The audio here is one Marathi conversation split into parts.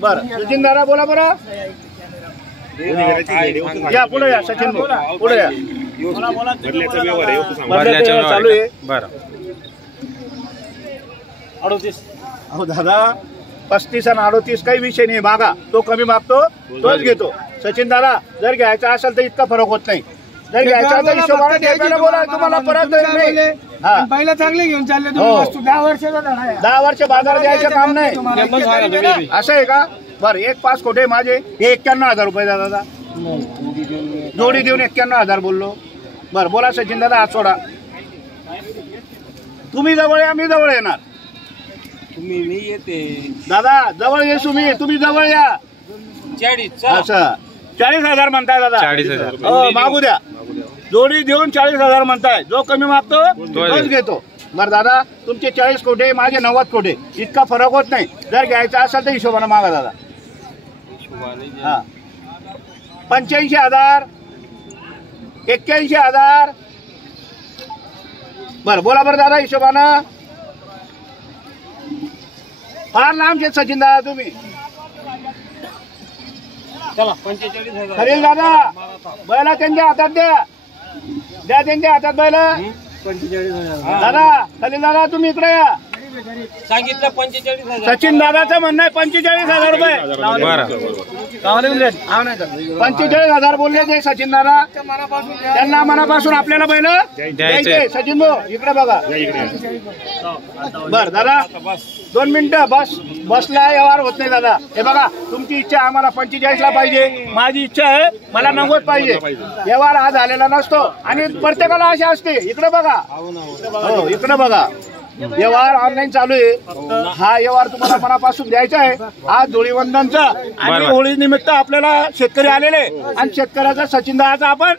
बरं सचिन दादा बोला बरं या पुढे या सचिन पुढे या चालू आहे बरं 38 अहो दादा 35 आणि 38 काही विषय नाही मागा तो कमी मागतो तोच घेतो सचिन दादा जर घ्यायचा असेल तर इतका फरक होत नाही जर घ्यायचा तर हिशोबाने द्यायला बोला तुम्हाला परत नाही पहिला चांगले घेऊन चालले तुम्ही 10 वर्षाचा धडा आहे 10 वर्ष बाजार द्यायचं काम नाही असं आहे का बरं एक 5 कोटे माझे हे 91,000 रुपये दादा जोडी देऊन 91,000 बोललो बरं बोला सचिन दादा हात सोडा तुम्ही जवळ या मी जवळ येणार तुम्ही मी येते दादा जवळ येसू मी तुम्ही जवळ या 40 असं 40,000 म्हणताय दादा 40,000 हो मागू द्या जोडी देऊन 40,000 म्हणताय जो कमी मागतो तोच घेतो बरं दादा तुमचे 40 कोटे माझे 90 कोटे इतका फरक होत नाही जर घ्यायचा असेल तर हिशोबाने मागा दादा हा 85,000 81,000 बरं बोला बरं दादा हिशोबानं फार लांब सचिन दादा तुम्ही चला 45,000 खरील दादा बैला त्यांच्या हातात द्या त्यांच्या हातात बैला 45,000 दादा खलील दादा तुम्ही इकडे या सांगितलं 45,000 सचिन दादाचं म्हणणं आहे 45,000 रुपये बरं 45,000 बोलले ते सचिन दादा त्यांना मनापासून आपल्याला बैल द्यायचे सचिन भाऊ इकडे बघा बर दादा 2 मिनिटं बसला व्यवहार होत नाही दादा हे बघा तुमची इच्छा आम्हाला 45ला पाहिजे माझी इच्छा आहे मला 90 पाहिजे व्यवहार हा झालेला नसतो आणि प्रत्येकाला अशी असते इकडे बघा हो इकडे बघा व्यवहार ऑनलाईन चालू आहे हा व्यवहार तुम्हाला मनापासून द्यायचा आहे आज धुळीवंदनचा आणि होळी निमित्त आपल्याला शेतकरी आलेले आणि शेतकऱ्याचा सचिन दादाचा आपण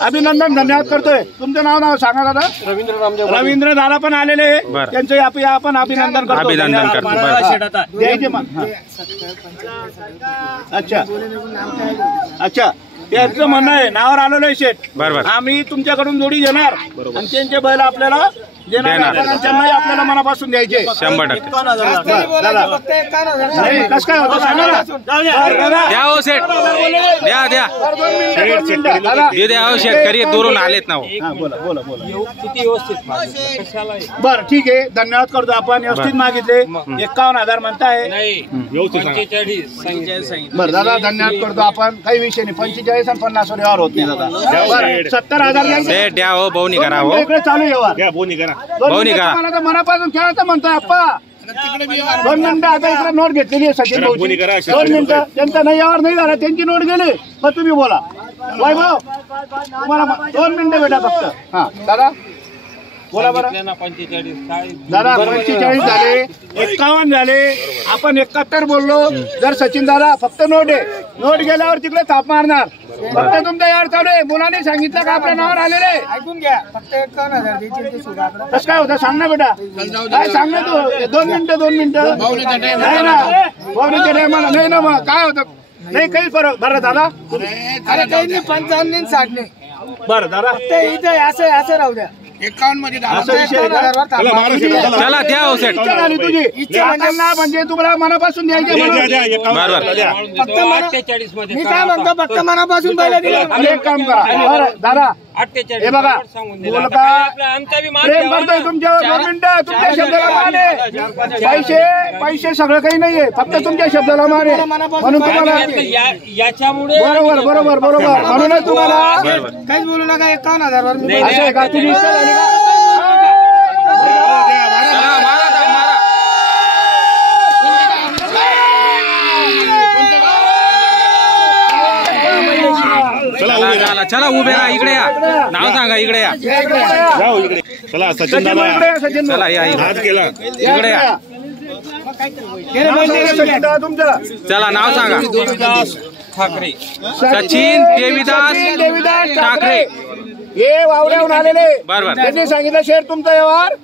अभिनंदन धन्यवाद करतोय तुमचं नाव सांगा दादा रवींद्र दादा पण आलेले त्यांचं आपण अभिनंदन करतो द्यायचे मग अच्छा अच्छा त्यांचं म्हणणं आहे नावावर आलेलं आहे शेठ आम्ही तुमच्याकडून जोडी घेणार आणि त्यांचे बैल आपल्याला देणार त्यांनाही आपल्याला मनापासून द्यायचे 100% कसं काय होतं द्या हो सेठ द्या शेतकरी दुरून आलेत ना बोला बोला बोला किती व्यवस्थित बरं ठीक आहे धन्यवाद करतो आपण व्यवस्थित मागितले 51,000 म्हणताय बरं दादा धन्यवाद करतो आपण काही विषय नाही 45 आणि 50 व्यवहार होत नाही दादा 70,000 द्या हो बहुनी करा हो इकडे चालू व्यवहार मला मनापासून खेळायचं म्हणतोय आप्पा 2 मिनिटं आता इकडे नोट घेतलेली आहे सचिन भाऊ 2 मिनिटं त्यांचा नाही व्यवहार नाही झाला त्यांची नोट गेली मग तुम्ही बोला वैभव तुम्हाला 2 मिनिटं भेटा फक्त हा दादा बोला बरं दादा 45 झाले 51 झाले आपण 71 बोललो जर सचिन दादा फक्त नोट आहे नोट गेल्यावर तिकडे थाप मारणार फक्त तुमचा यार चालू आहे मुलांनी सांगितलं का आपल्या नावावर आलेले ऐकून घ्या फक्त 51,000 कसं काय होतं सांग ना बेटा काय सांग ना तू 2 मिनिटं नाही ना भावनेच्या टायमाला नाही ना मग काय होतं नाही काही फरक बरं दादा अरे काही नाही 55 60 नाही बरं दादा ते इथे असं राहू द्या 51 मध्ये चला द्या हो सेठ इच्छा झाली तुझी इच्छा म्हणजे तुम्हाला मनापासून द्यायचे मी काय म्हणतो फक्त मनापासून पहिला दिलं एक काम करा दादा हे बघा प्रेम करतोय तुमच्यावर 2 मिनिटं तुमच्या शब्दाला माने पैसे सगळं काही नाहीये फक्त तुमच्या शब्दाला माने म्हणून तुम्हाला याच्यामुळे बरोबर म्हणूनच तुम्हाला काहीच बोलू नका 51,000 वर असं आहे का तुम्ही चला उभे राहा इकडे या नाव सांगा इकडे या चला सचिन दादा चला या इकडे या चला नाव सांगा ठाकरे सचिन देवीदास ठाकरे हे वावऱ्याहून आलेले बरोबर त्यांनी सांगितलं शेर तुमचा व्यवहार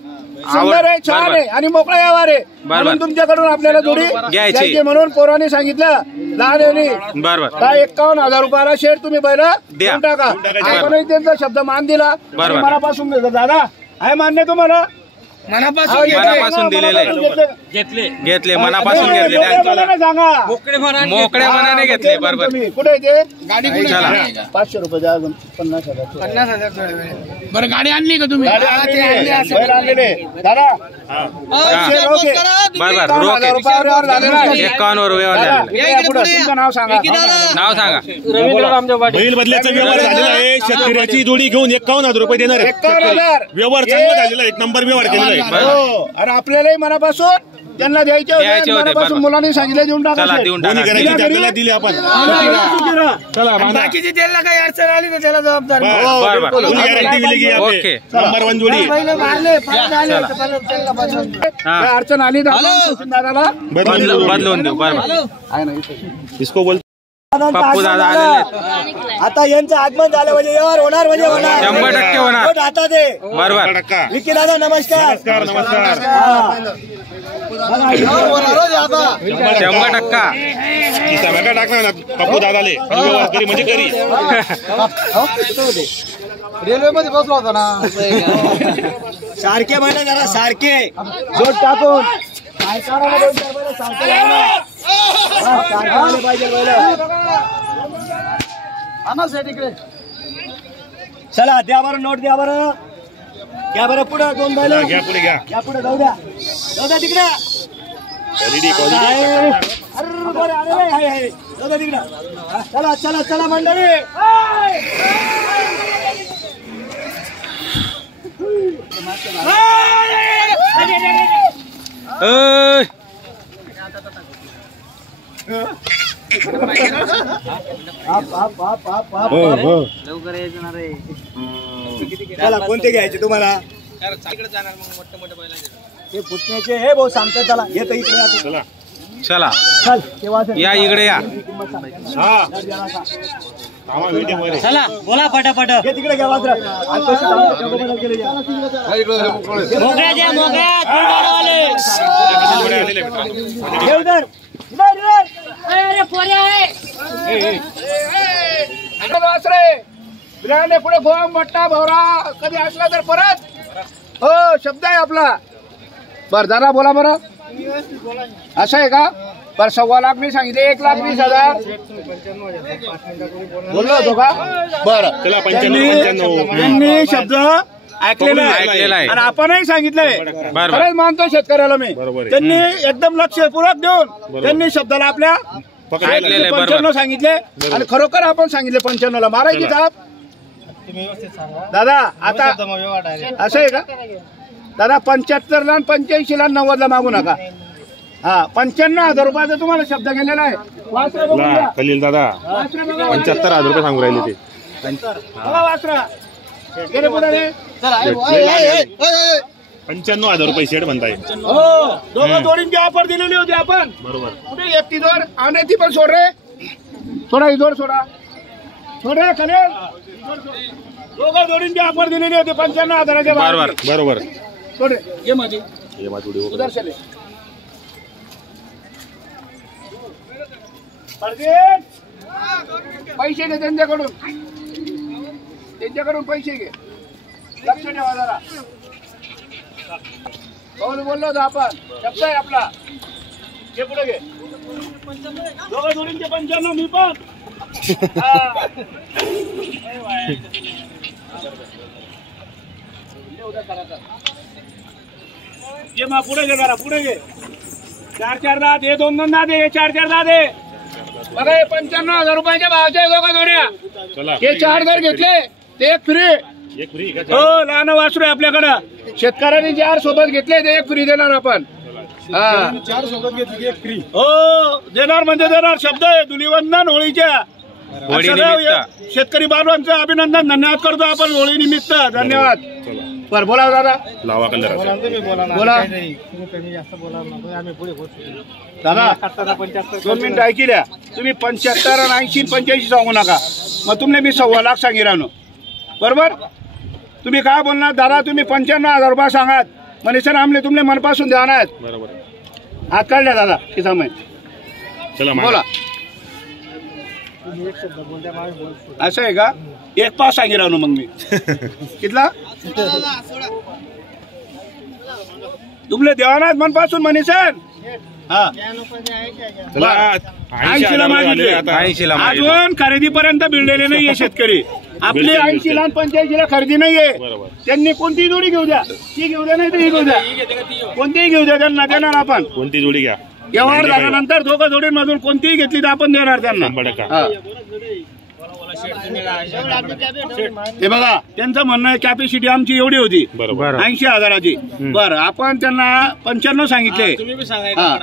सुंदर आहे छान आहे आणि मोकळा व्यवहार आहे म्हणून तुमच्याकडून आपल्याला जोडी घ्यायची म्हणून पोरांनी सांगितलं लहान बरोबर 51,000 रुपयाला शेर तुम्ही बैल देऊन टाका आपणही त्यांचा शब्द मान दिला मनापासून दादा आहे मान्य तुम्हाला मनापासून दिलेले घेतले मनापासून घेतले त्यांचे. सांगा मोकळे मनाने घेतले. बरोबर. तुम्ही कुठे येते चला 500 रुपये द्या अजून 50,000 बरं गाडी आणली का तुम्ही? गाडी आणलेली, बैल आणलेले. दादा पैसे रोख आहे. बरोबर. 51,000 रुपयावर झालेला आहे. 51 व्यवहार दादा, झालेले. इकडे या पुढं. तुमचं नाव सांगा. नाव सांगा. बैल बदल्याचा व्यवहार झालेला आहे. शेतकऱ्याची जोडी घेऊन 51,000 रुपये देणार आहे. 51,000 व्यवहार चांगला झालेला आहे. 1 नंबर व्यवहार केलेला आहे. हो. आणि आपल्यालाही मनापासून त्यांना द्यायचे द्यायचे होते, मनापासून बरोबर. मुलांनी सांगितले देऊन चला टाका. देऊन कोणी टाका. करायची ते आपल्याला दिली आपण. चला बांधा. बाकीची त्याला काही अडचण आली तर त्याला जबाबदार मी. बरोबर. फुल गॅरंटी मिलेगी यहाँ पे. ओके. नंबर 1 जोडी. पहिले मारले परत आले तर परत त्याला बदलून. काय अडचण आली तर आपण सचिन दादाला बदलून देऊ. बरोबर. आहे ना इथे. इसको बोल. पप्पू दादा आलेले आहेत. आता यांचं आगमन झालं म्हणजे व्यवहार होणार म्हणजे होणार. 100% होणार. आता ते बरोबर. टक्का. विकी दादा नमस्कार. नमस्कार नमस्कार. 100%. किस्सा बघा टाकणार ना पप्पू दादाले. व्यवहार करी म्हणजे करी. रेल्वे मध्ये बसला होता ना. सारखे बैल जरा सारखे जोड टाकून चला द्या बरं नोट द्या बरं. घ्या बरं पुढं 2 बैल घ्या पुढे घ्या. घ्या पुढे जाऊ द्या तिकडे. क्वालिटी चला चला चला मंडळी. ओय. चला कोणते घ्यायचे तुम्हाला? हे पुतण्याचे हे भाऊ सांगतो. चला येत इकडे या. चला. चला चल तेव्हा या इकडे या. हा कामा व्हिडिओ मध्ये. चला बोला पटापट. हे तिकडे घ्या वाजरा. मोगऱ्या द्या मोगऱ्या. जोड्या आलेले मित्रांनो. हे उधर इधर इधर. अरे पोऱ्या आहे. वासरे बिराने पुढे गोम मोठा भवरा कधी असला तर परत हो शब्द आहे आपला. बर दादा बोला बरं. असं आहे का? पर 1.25 लाख मी सांगितले. 1,20,000 बोललो होतो का? बरं चला 95. त्यांनी शब्द ऐकलेला ऐकलेला आहे. आणि आपणही सांगितलंय. बरोबर. खरंच मानतो शेतकऱ्याला मी. बरोबर आहे. त्यांनी एकदम लक्षपूर्वक देऊन त्यांनी शब्दाला आपल्या ऐकलेलं आहे. 95 बरोबर. सांगितले आणि खरोखर आपण सांगितले 95 ला मारायची थाप. दादा आता असं आहे का? दादा 75 ला 85 ला 90 ला मागू नका. हा 95,000 रुपयाचा तुम्हाला शब्द गेलेला आहे. वासरा बघून घ्या. खलील दादा वासरा बघा. 75,000 रुपये सांगू राहिले ते. बघा वासरा गेले पुढे रे. 95,000 रुपये शेड म्हणताय. हो दोघं जोडींची ऑफर दिलेली होती आपण. बरोबर. कुठे एकटी जोड आणि ती पण सोड रे. सोडा ही जोड सोडा. सोड रे खलेल. दोघं जोडींची ऑफर दिलेली होती 95,000च्या. बरोबर. बरोबर. सोड रे. ये माझी हे माझी व्हिडिओ. उधर चले. पैसे घे त्यांच्याकडून. त्यांच्याकडून पैसे घे. लक्ष ठेवा जरा. बोललो होतो आपण. शब्द आहे आपला. घे पुढे घे. दोघं जोडींचे 95 मी पण. हा. ये मा पुढे घे जरा पुढे घे. 4-4 दात हे 2-2 दात हे 4-4 दात हे. बघा हे 95,000 रुपयाच्या भावाचे दोघं जोड्या. चला. हे 4 जर घेतले ते एक फ्री. एक फ्री का? हो लहान वासरू आहे आपल्याकडं. शेतकऱ्यांनी 4 सोबत घेतले ते एक फ्री देणार आपण. हा 4 सोबत घेतली एक फ्री. हो देणार म्हणजे देणार. शब्द आहे धुलीवंदन होळीच्या. होळी असं निमित्त. शेतकरी बांधवांचं अभिनंदन धन्यवाद करतो आपण होळी निमित्त. धन्यवाद. चला. बर बोला दादा. लावा कलर. बोला जास्त बोला नको. आम्ही पुढे दादा 2 मिनिटं ऐकी द्या. तुम्ही 75 आणि 80 85 सांगू नका. मग तुम्ही मी 1.25 लाख सांगी राहनो. बरोबर. तुम्ही काय बोलणार दादा? तुम्ही 95,000 रुपये सांगात म्हणजे सर आमले तुमले मनपासून द्या नाहीत. बरोबर. हात काढल्या दादा किसा मै. चला बोला. असं आहे का? 1.5 सांगी राहनो मग मी. कितला तुमले देवानाथ मनपासून म्हणे सर हा चला, 80 ला मागितले. आता 80 ला मागितले. अजून खरेदीपर्यंत भिडलेले नाहीये शेतकरी आपले. 80 ला 85 ला खरेदी नाहीये. बरोबर. त्यांनी कोणतीही जोडी घेऊ द्या, ती घेऊ द्या नाही तर ही घेऊ द्या, कोणतीही घेऊ द्या, त्यांना देणार आपण. कोणती जोडी घ्या व्यवहार झाल्यानंतर दोघं जोडींमधून कोणतीही घेतली तर आपण देणार त्यांना. 100%. हा. हे बघा त्यांचं म्हणणं आहे कॅपॅसिटी आमची एवढी होती बरोबर. 80,000ची. बरं आपण त्यांना 95 सांगितले. हा.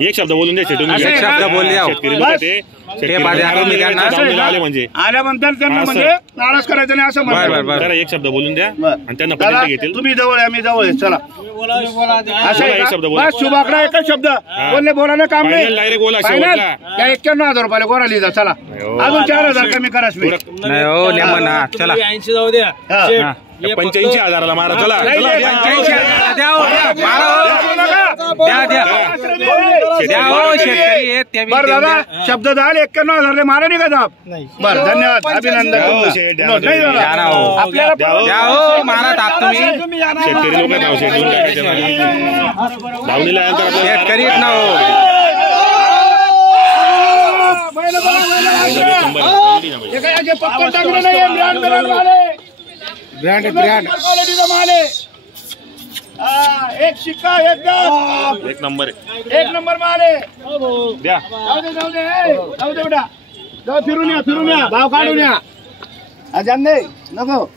एक शब्द बोलून द्या शेतकरी. असं आहे एक शब्द का? बोल द्या. शेतकरी बस. लोकं ते शेतकरी माझ्या लोकं आम्ही त्यांना असं आहे का? आले म्हणजे आल्यानंतर त्यांना असं. म्हणजे नाराज करायचं नाही असं बरं, म्हणतात. बरं. जरा एक शब्द बोलून द्या बरं. आणि त्यांना दादा, पर्यंत घेतील. तुम्ही जवळ आहे, मी जवळ आहे. चला असं बोला, आहे एक का? शब्द बोला. बस शुभाकडा एकच शब्द बोलले, बोलायला काम नाही. Final direct बोला, Final? शेवटला. त्या 91,000 रुपयाला गोरा लिहिजा. चला हो. अजून 4,000 कमी करा. नाही हो नेमन ना चला 80 जाऊ द्या. हा. शेठ, हा. हे 85,000ला मारा. चला नाही, चला, नाही, द्या. 85,000 द्या हो, द्या. मारा हो. द्या द्या द्या हो शेतकरी आहेत, ते बी बरं देऊन दादा द्या. शब्द झाले 91,000 मारा नाही का साहेब? बरं धन्यवाद अभिनंदन द्या हो, तुमचं. शेठ, द्या नाही, नाही, द्या ना हो. आपल्याला द्या हो. द्या हो मारा ताप तुम्ही शेतकरी लोक नाव शेत देऊन टाकायचे भावनीला नंतर आपल्याला शेतकरी आहेत ना हो. बैलं बघा, बैलं बघा. हे काय असे पक्कं टाकलं नाहीये, ब्रँड वाले. क्वालिटीचा माल आहे. हा, एक शिक्का एक दाब. एक नंबर आहे. एक नंबर माल आहे. द्या जाऊ दे जाऊ दे जाऊ दे बेटा. जाऊ फिरून या भाव काढून या. अजान नाही नको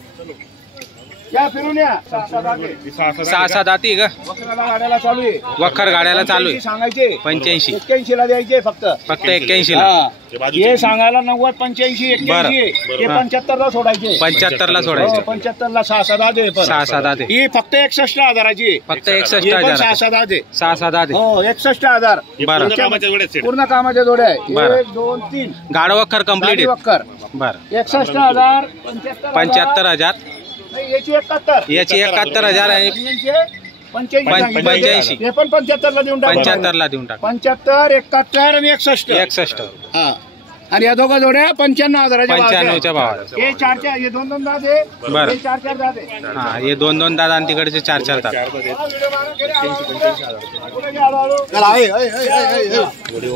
या फिरून या. 6-7 जाती का वखराला गाड्याला चालू आहे. वखर गाड्याला चालू आहे. सांगायचे 85 81 ला द्यायचे फक्त. फक्त 81 ला हा. हे बाजूचे. हे सांगायला 90 85 81 ते हा. 75 ला सोडायचे. 75 ला हो, सोडायचं 75 ला 6-7 दे. 6-7 जाते ही फक्त 61,000ची आहे. फक्त हे 61 पण हजार 6-7 दे. 6-7 जाते हो 61,000 हे बरं. पूर्ण कामाच्या जोड्यात सेट. पूर्ण कामाच्या जोड्या आहे. बरं. 1 2 3 गाड वखर कम्प्लीट गाडी आहे वक्कर बरं 61,000 75,000 नाही, याची 71 याची 71,000 आणि यांचे 85 सांगितले. 85. हे पण 75 ला देऊन टाका. 75 ला देऊन टाक 75 71 आणि 61 61 हा. आणि या दोघा जोड्या 95,000च्या 95च्या भावाला हे 4 हे 2 दाद आहे. बरं. हे 4 दाद आहे. हा हे 2 दादा आणि तिकडचे 4 दादा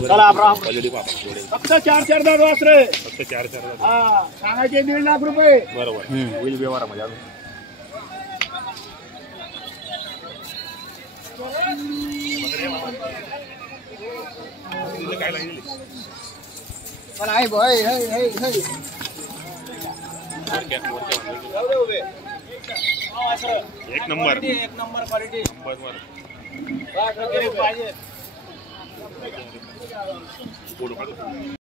चला अब्राहम. फक्त 4 दाद वासरे. फक्त 4 हा सांगायचे 1.5 लाख रुपये. बरोबर होईल व्यवहारामध्ये अजून. पण आहे भाई एक नंबर एक नंबर क्वालिटी. बरोबर.